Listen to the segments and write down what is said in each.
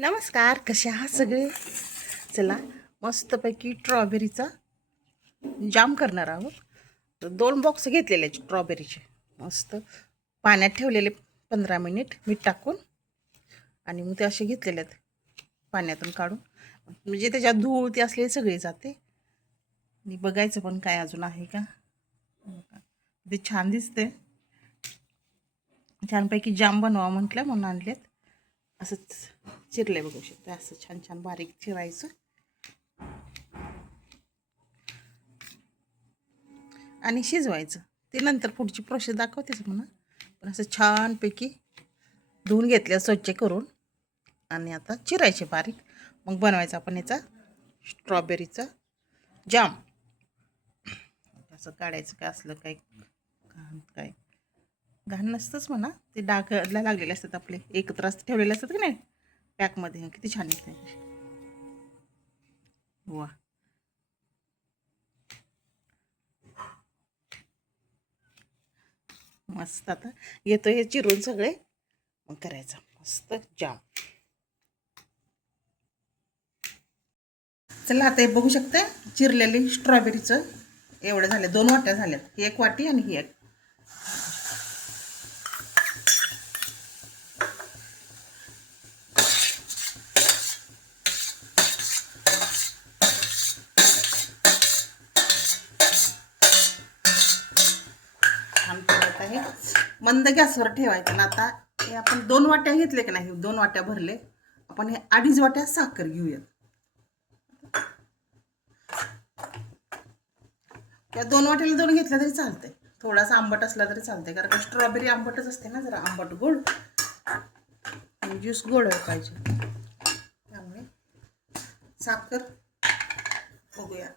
नमस्कार, कसे आहात सगळे? चला मस्तपैकी स्ट्रॉबेरीचा जाम करणार आहोत. तर 2 बॉक्स घेतलेले स्ट्रॉबेरीचे, मस्त पाण्यात ठेवलेले 15 मिनिट मीठ टाकून, आणि मग ते असे घेतलेले आहेत पाण्यातून काढून, म्हणजे त्याच्यात धूळ ते असले सगळे जाते. आणि बघायचं पण काय अजून आहे का. ते छान दिसते, छानपैकी जाम बनवा म्हटलं म्हणून आणलेत. असंच चिरले बघू शकता, असं छान छान बारीक चिरायचं आणि शिजवायचं. ते नंतर पुढची प्रोसेस दाखवतेच म्हणा. पण असं छानपैकी धुवून घेतलं स्वच्छ करून, आणि आता चिरायचे बारीक. मग बनवायचा आपण याचा स्ट्रॉबेरीचा जाम. असं काढायचं काय असलं काय काय घाण नसतंच म्हणा, ते डागला लागलेले असतात आपले, एकत्र असतात ठेवलेले असतात की नाही पॅकमध्ये. किती छान येते वा. मस्त. आता येतो हे चिरून सगळे, मग करायचं मस्त जाम. चला आता हे बघू शकता, चिरलेली स्ट्रॉबेरीचं एवढं झाले, 2 वाट्या झाल्यात. ही 1 वाटी आणि ही 1. छान पडत आहे. मंद गॅसवर ठेवायचं ना. आता हे आपण 2 वाट्या घेतले की नाही, 2 वाट्या भरले आपण, हे 2.5 वाट्या साखर घेऊयात. किंवा 2 वाट्याला 2 घेतलं तरी चालतंय. थोडासा आंबट असला तरी चालतंय, कारण का स्ट्रॉबेरी आंबटच असते ना, जरा आंबट गोड, ज्यूस गोड पाहिजे. त्यामुळे साखर बघूया.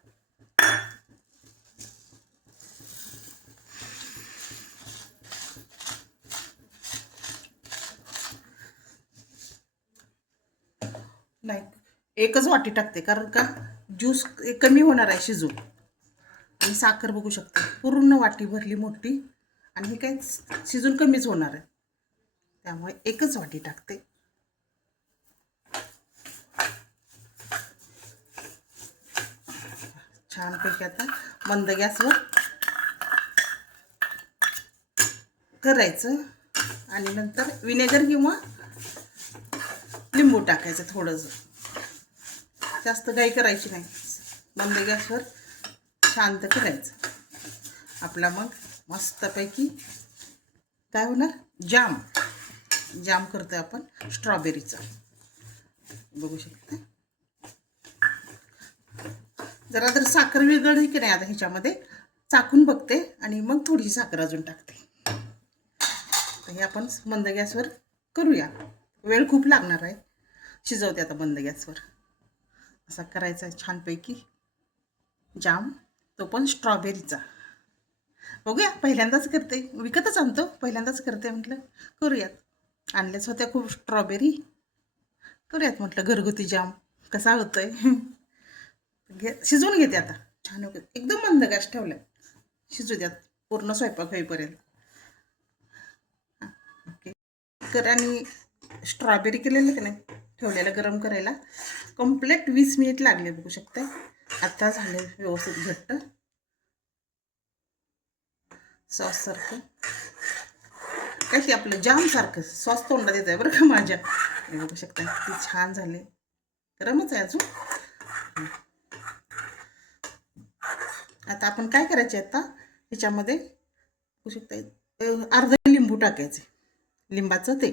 नाही, 1च वाटी टाकते, कारण का ज्यूस कमी होणार आहे शिजून. आणि साखर बघू शकता पूर्ण वाटी भरली मोठी, आणि हे काय शिजून कमीच होणार आहे, त्यामुळे 1च वाटी टाकते. छानपैकी आता मंद गॅसवर करायचं, आणि नंतर विनेगर किंवा लिंबू टाकायचं थोडंसं. जास्त काही करायची नाही, मंद गॅसवर शांत करायचं. आपला मग मस्तपैकी काय होणार, जाम. जाम करतोय आपण स्ट्रॉबेरीचा, बघू शकता. जरा जर साखर विरघळली की नाही आता ह्याच्यामध्ये, चाकून बघते आणि मग थोडीशी साखर अजून टाकते. तर हे आपण मंद गॅसवर करूया, वेळ खूप लागणार आहे. शिजवते आता मंद गॅसवर. असा करायचा आहे छानपैकी जाम, तो पण स्ट्रॉबेरीचा. बघूया, पहिल्यांदाच करते, विकतच आणतो, पहिल्यांदाच करते म्हटलं करूयात. आणल्याच होत्या खूप स्ट्रॉबेरी, करूयात म्हटलं घरगुती जाम कसा होतोय. शिजवून घेते आता छान. एकदम मंद गॅस ठेवलाय, शिजू द्यात पूर्ण स्वयंपाक होईपर्यंत. ओके. कर, आणि स्ट्रॉबेरी केलेलं की नाही ठेवलेलं गरम करायला, कम्प्लीट 20 मिनिट लागले बघू शकता. आता झाले व्यवस्थित घट्ट, सॉस सारखं, काय की आपलं जाम सारखं सॉस तोंडात येत आहे बरं का माझ्या. हे बघू शकता किती छान झाले. गरमच आहे अजून. आता आपण काय करायचे, आता ह्याच्यामध्ये बघू शकता अर्ध लिंबू टाकायचे, लिंबाचं ते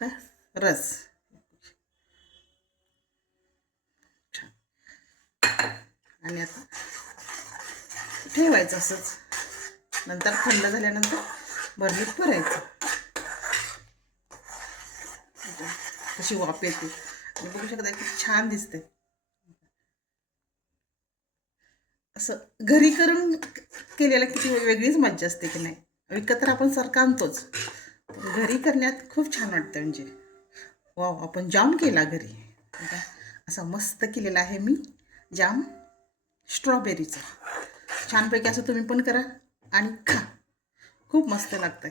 काय रस. आणि आता ठेवायचं असंच, नंतर थंड झाल्यानंतर भरणीत भरायचं. कशी वाफ येते, आणि बघू शकता किती छान दिसते. असं घरी करून केलेलं किती वेगळीच मज्जा असते की नाही. विकत तर आपण सारखं आणतोच, घरी करण्यात खूप छान वाटतं. म्हणजे वाव, आपण जाम केला घरी. असा मस्त केलेला आहे मी जाम स्ट्रॉबेरीचा. छानपैकी असं तुम्ही पण करा आणि खा, खूप मस्त लागतंय.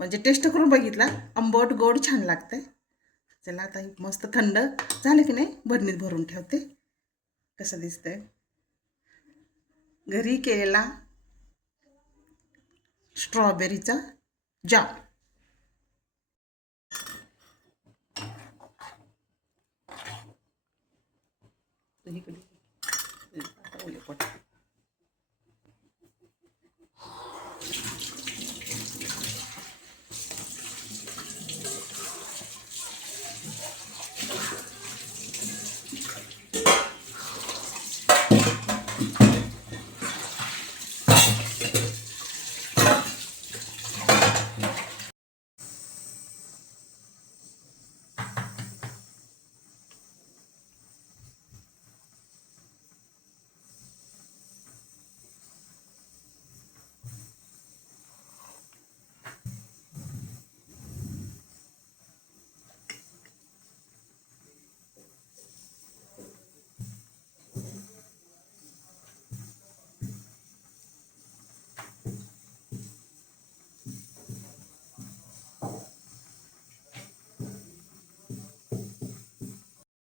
म्हणजे टेस्ट करून बघितला, आंबट गोड छान लागतंय. त्याला आता मस्त थंड झालं की नाही भरणीत भरून ठेवते. कसं दिसतंय घरी केलेला स्ट्रॉबेरीचा जाम. इकडे